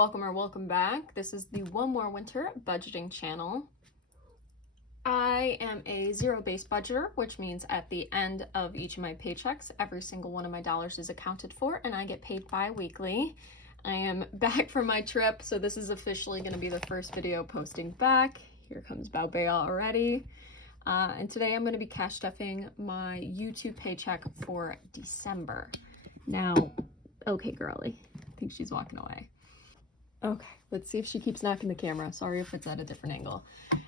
welcome or welcome back. This is the One More Winter budgeting channel. I am a zero-based budgeter, which means at the end of each of my paychecks, every single one of my dollars is accounted for and I get paid bi-weekly. I am back from my trip, so this is officially going to be the first video posting back. Here comes Baobei already. And today I'm going to be cash stuffing my YouTube paycheck for December. Now, okay, girly. I think she's walking away. Okay, let's see if she keeps knocking the camera. Sorry if it's at a different angle.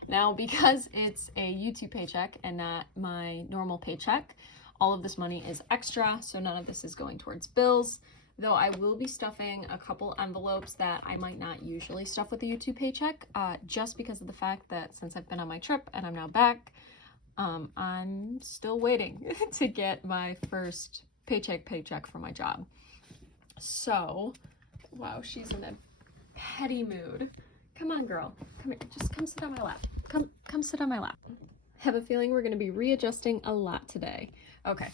Now, because it's a YouTube paycheck and not my normal paycheck, all of this money is extra, so none of this is going towards bills. Though I will be stuffing a couple envelopes that I might not usually stuff with a YouTube paycheck, just because of the fact that since I've been on my trip and I'm now back, I'm still waiting to get my first paycheck from my job. So, wow, she's in a petty mood. Come on, girl. Come here. Just come sit on my lap. Come sit on my lap. Have a feeling we're going to be readjusting a lot today. Okay.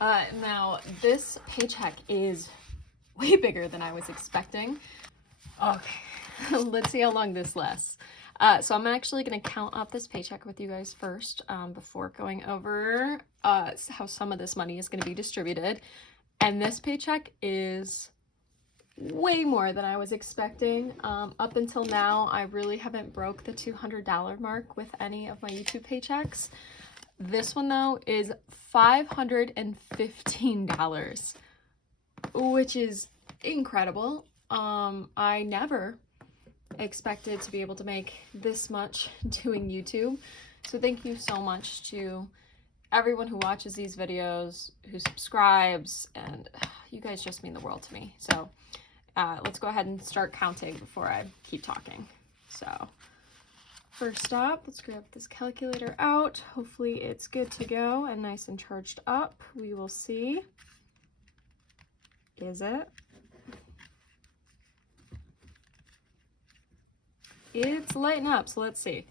Now, this paycheck is way bigger than I was expecting. Okay. Let's see how long this lasts. So I'm actually going to count up this paycheck with you guys first, before going over how some of this money is going to be distributed. And this paycheck is way more than I was expecting. Up until now, I really haven't broke the $200 mark with any of my YouTube paychecks. This one, though, is $515, which is incredible. I never expected to be able to make this much doing YouTube. So thank you so much to everyone who watches these videos, who subscribes, and you guys just mean the world to me. So let's go ahead and start counting before I keep talking. So first up, let's grab this calculator out. Hopefully it's good to go and nice and charged up. We will see. Is it? It's lighting up, so let's see.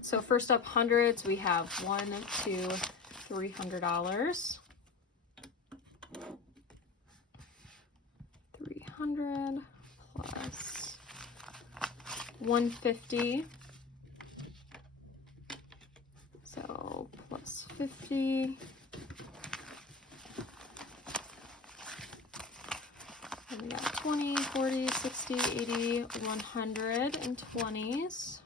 So first up, hundreds, we have $1, $2, $300. 300 plus 150. So plus 50. And we got 20, 40, 60, 80, 100 and 20s.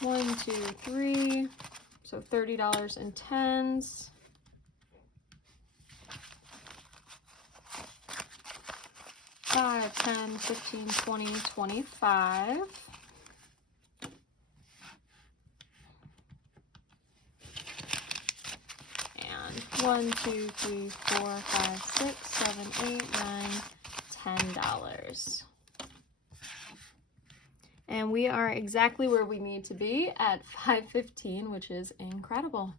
One, two, three. So $30 in tens. $5, $10, $15, $20, $25. And $1, $2, $3, $4, $5, $6, $7, $8, $9, $10. And we are exactly where we need to be at $515, which is incredible.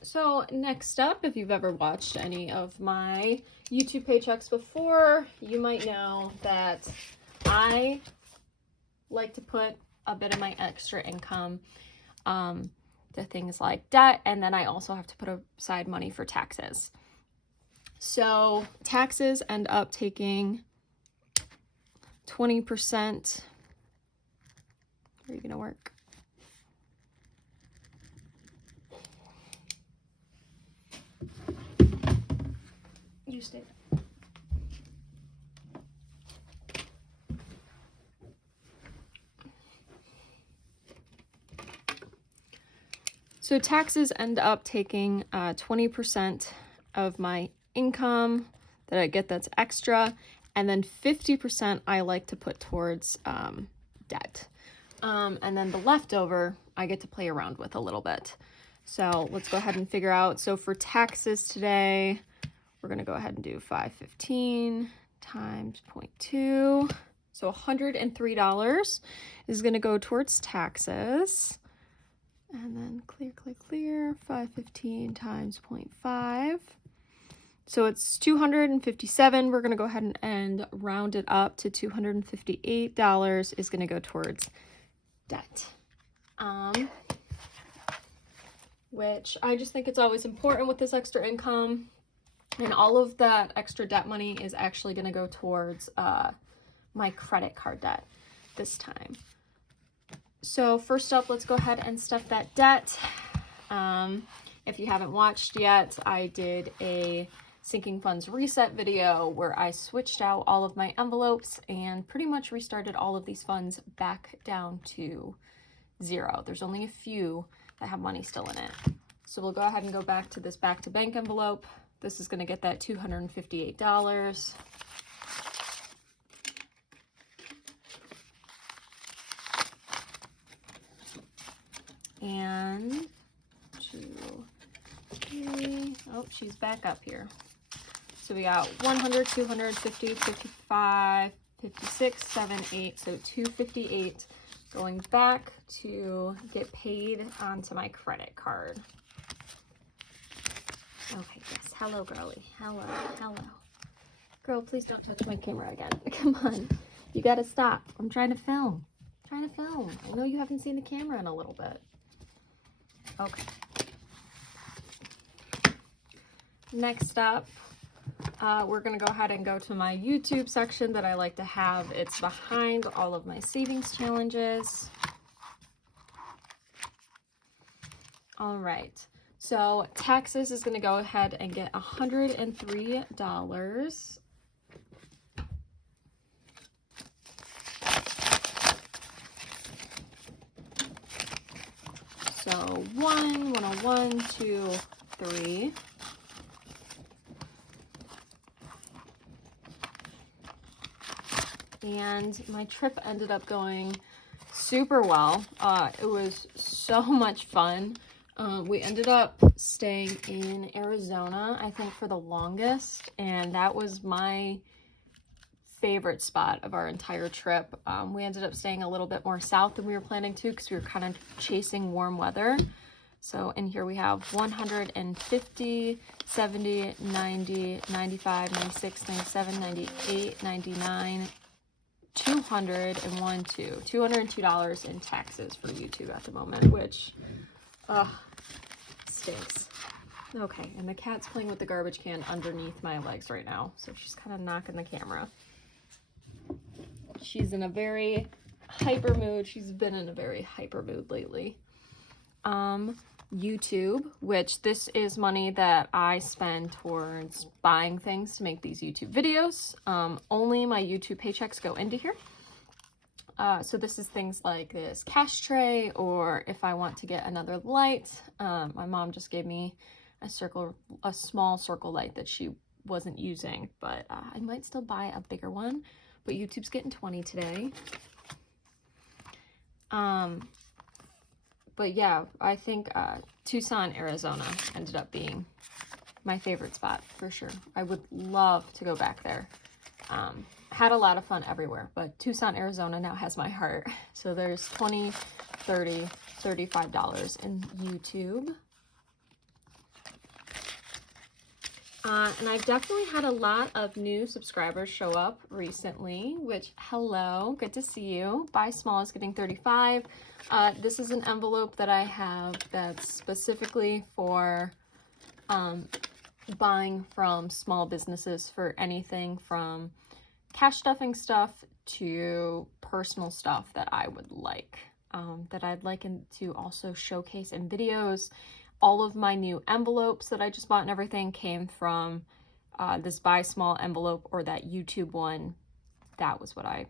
So next up, if you've ever watched any of my YouTube paychecks before, you might know that I like to put a bit of my extra income to things like debt, and then I also have to put aside money for taxes. So taxes end up taking 20%. Are you gonna work? You stay. So taxes end up taking 20% of my income that I get that's extra, and then 50% I like to put towards debt. And then the leftover I get to play around with a little bit. So let's go ahead and figure out. So for taxes today, we're going to go ahead and do 515 times 0.2. So $103 is going to go towards taxes. And then clear, 515 times 0.5. So it's 257. We're going to go ahead and round it up to $258 is going to go towards debt. which I just think it's always important with this extra income. And all of that extra debt money is actually going to go towards my credit card debt this time. So first up, let's go ahead and stuff that debt. If you haven't watched yet, I did a sinking funds reset video where I switched out all of my envelopes and pretty much restarted all of these funds back down to 0. There's only a few that have money still in it. So we'll go ahead and go back to this back to bank envelope. This is going to get that $258. And 2, 3, oh, she's back up here. So we got 100, 250, 55, 56, 7, 8, so 258 going back to get paid onto my credit card. Okay, yes, hello girly, hello. Girl, please don't touch my camera again. Come on, you gotta stop. I'm trying to film. I know you haven't seen the camera in a little bit. Okay. Next up, we're gonna go ahead and go to my YouTube section that I like to have. It's behind all of my savings challenges. All right, so taxes is gonna go ahead and get $103. So 101, 2, 3. And my trip ended up going super well. It was so much fun. We ended up staying in Arizona, I think, for the longest, and that was my favorite spot of our entire trip. We ended up staying a little bit more south than we were planning to because we were kind of chasing warm weather. So in here we have 150, 70, 90, 95, 96, 97, 98, 99, 200, and $202 in taxes for YouTube at the moment, which stinks. Okay, and the cat's playing with the garbage can underneath my legs right now, so she's kind of knocking the camera. She's in a very hyper mood. She's been in a very hyper mood lately. YouTube, which this is money that I spend towards buying things to make these YouTube videos. Only my YouTube paychecks go into here. So this is things like this cash tray, or if I want to get another light. My mom just gave me a small circle light that she wasn't using, but I might still buy a bigger one. But YouTube's getting 20 today. But yeah, I think Tucson, Arizona ended up being my favorite spot for sure. I would love to go back there. Had a lot of fun everywhere, but Tucson, Arizona now has my heart. So there's $20, $30, $35 in YouTube. And I've definitely had a lot of new subscribers show up recently, which, hello, good to see you. Buy Small is getting 35. This is an envelope that I have that's specifically for buying from small businesses for anything from cash stuffing stuff to personal stuff that I would like, that I'd like to also showcase in videos. All of my new envelopes that I just bought and everything came from this Buy Small envelope, or that YouTube one. That was what I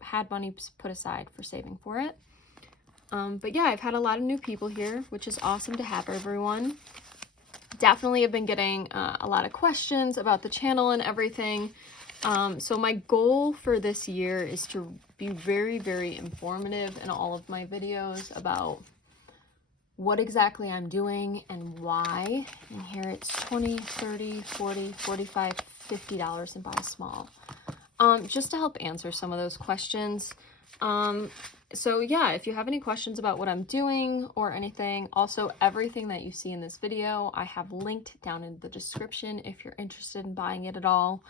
had money put aside for saving for it. But yeah, I've had a lot of new people here, which is awesome to have everyone. Definitely have been getting a lot of questions about the channel and everything. So my goal for this year is to be very, very informative in all of my videos about what exactly I'm doing and why. And here it's $20, $30, $40, $45, $50 in Buy Small. Just to help answer some of those questions. So yeah, if you have any questions about what I'm doing or anything, also everything that you see in this video, I have linked down in the description if you're interested in buying it at all.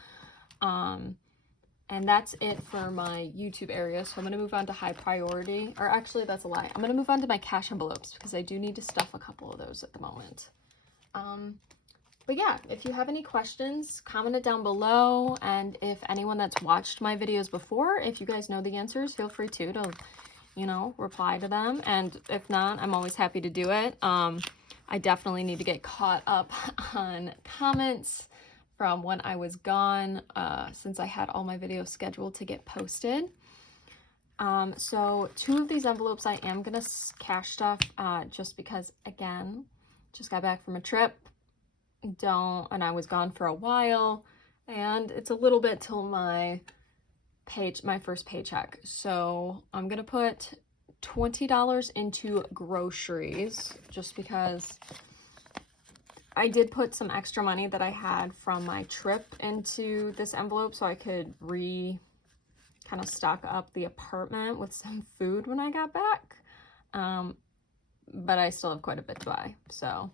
And that's it for my YouTube area. So I'm going to move on to high priority. Or actually, that's a lie. I'm going to move on to my cash envelopes because I do need to stuff a couple of those at the moment. But yeah, if you have any questions, comment it down below. And if anyone that's watched my videos before, if you guys know the answers, feel free to you know, reply to them. And if not, I'm always happy to do it. I definitely need to get caught up on comments from when I was gone, since I had all my videos scheduled to get posted. So 2 of these envelopes I am gonna cash stuff, just because, again, just got back from a trip, and I was gone for a while, and it's a little bit till my first paycheck. So I'm gonna put $20 into groceries, just because I did put some extra money that I had from my trip into this envelope so I could kind of stock up the apartment with some food when I got back. But I still have quite a bit to buy. So,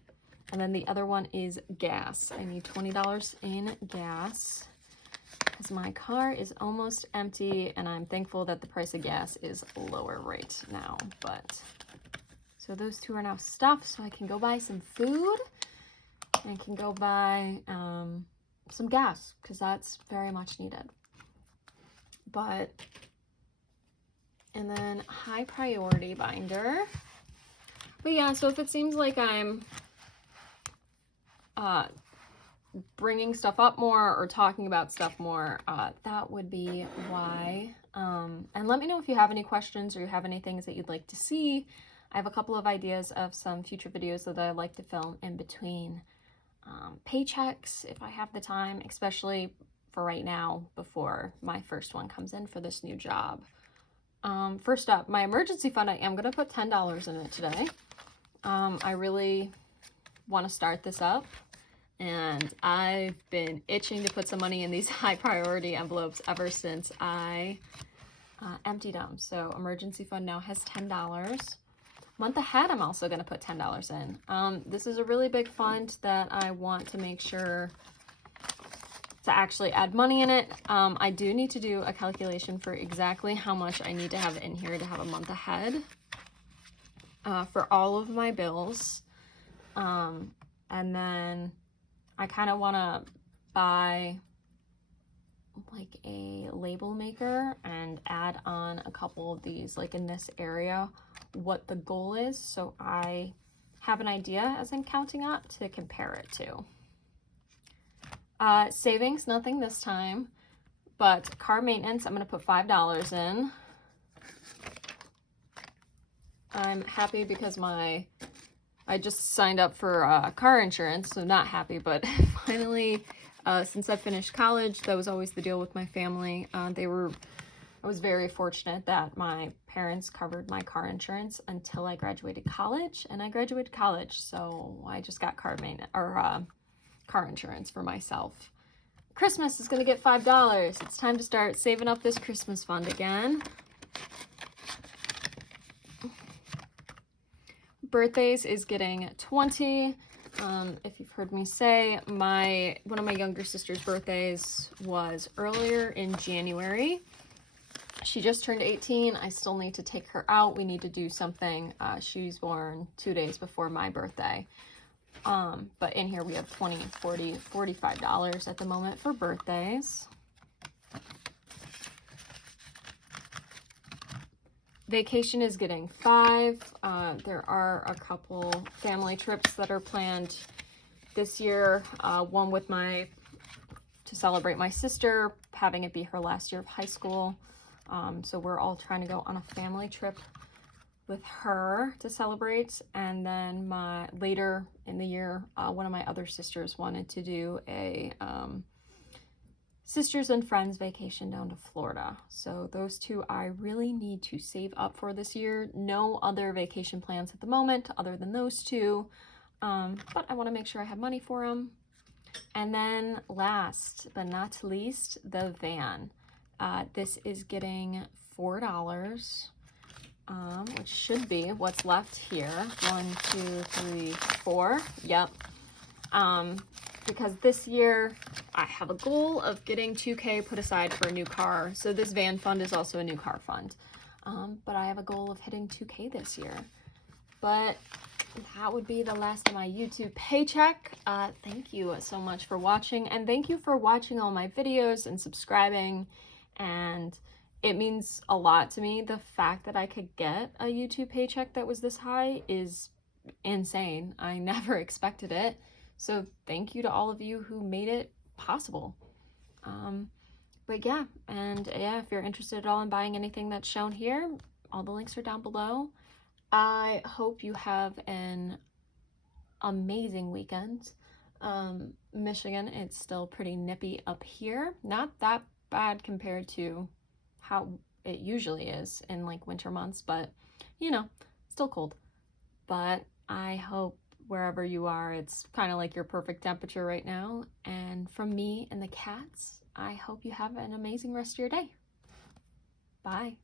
and then the other one is gas. I need $20 in gas because my car is almost empty, and I'm thankful that the price of gas is lower right now. But so those 2 are now stuffed, so I can go buy some food. And can go buy some gas because that's very much needed. And then high priority binder. But yeah, so if it seems like I'm bringing stuff up more or talking about stuff more, that would be why. And let me know if you have any questions or you have any things that you'd like to see. I have a couple of ideas of some future videos that I'd like to film in between paychecks if I have the time, especially for right now before my first one comes in for this new job. First up, my emergency fund, I am going to put $10 in it today. I really want to start this up, and I've been itching to put some money in these high priority envelopes ever since I emptied them. So emergency fund now has $10. Month ahead, I'm also going to put $10 in. This is a really big fund that I want to make sure to actually add money in it. I do need to do a calculation for exactly how much I need to have in here to have a month ahead for all of my bills. And then I kind of want to buy like a label maker and add on a couple of these, like in this area, what the goal is, so I have an idea as I'm counting up to compare it to. Savings, nothing this time, but car maintenance, I'm going to put $5 in. I'm happy because I just signed up for car insurance, so not happy, but finally, since I finished college, that was always the deal with my family. I was very fortunate that my parents covered my car insurance until I graduated college, and I graduated college, so I just got car insurance for myself. Christmas is going to get $5. It's time to start saving up this Christmas fund again. Birthdays is getting 20. If you've heard me say, one of my younger sister's birthdays was earlier in January. She just turned 18. I still need to take her out. We need to do something. She's born 2 days before my birthday. But in here we have $20, $40, $45 at the moment for birthdays. Vacation is getting $5. There are a couple family trips that are planned this year. One with to celebrate my sister, having it be her last year of high school. So we're all trying to go on a family trip with her to celebrate. And then later in the year, one of my other sisters wanted to do a sisters and friends vacation down to Florida. So those 2 I really need to save up for this year. No other vacation plans at the moment other than those 2. But I want to make sure I have money for them. And then last but not least, the van. This is getting $4, which should be what's left here. 1, 2, 3, 4. Yep. because this year I have a goal of getting 2K put aside for a new car. So this van fund is also a new car fund. But I have a goal of hitting 2K this year. But that would be the last of my YouTube paycheck. Thank you so much for watching, and thank you for watching all my videos and subscribing. And it means a lot to me. The fact that I could get a YouTube paycheck that was this high is insane. I never expected it. So thank you to all of you who made it possible. But yeah, and yeah, if you're interested at all in buying anything that's shown here, all the links are down below. I hope you have an amazing weekend. Michigan, it's still pretty nippy up here. Not that bad compared to how it usually is in like winter months, but you know, still cold. But I hope wherever you are, it's kind of like your perfect temperature right now. And from me and the cats, I hope you have an amazing rest of your day. Bye.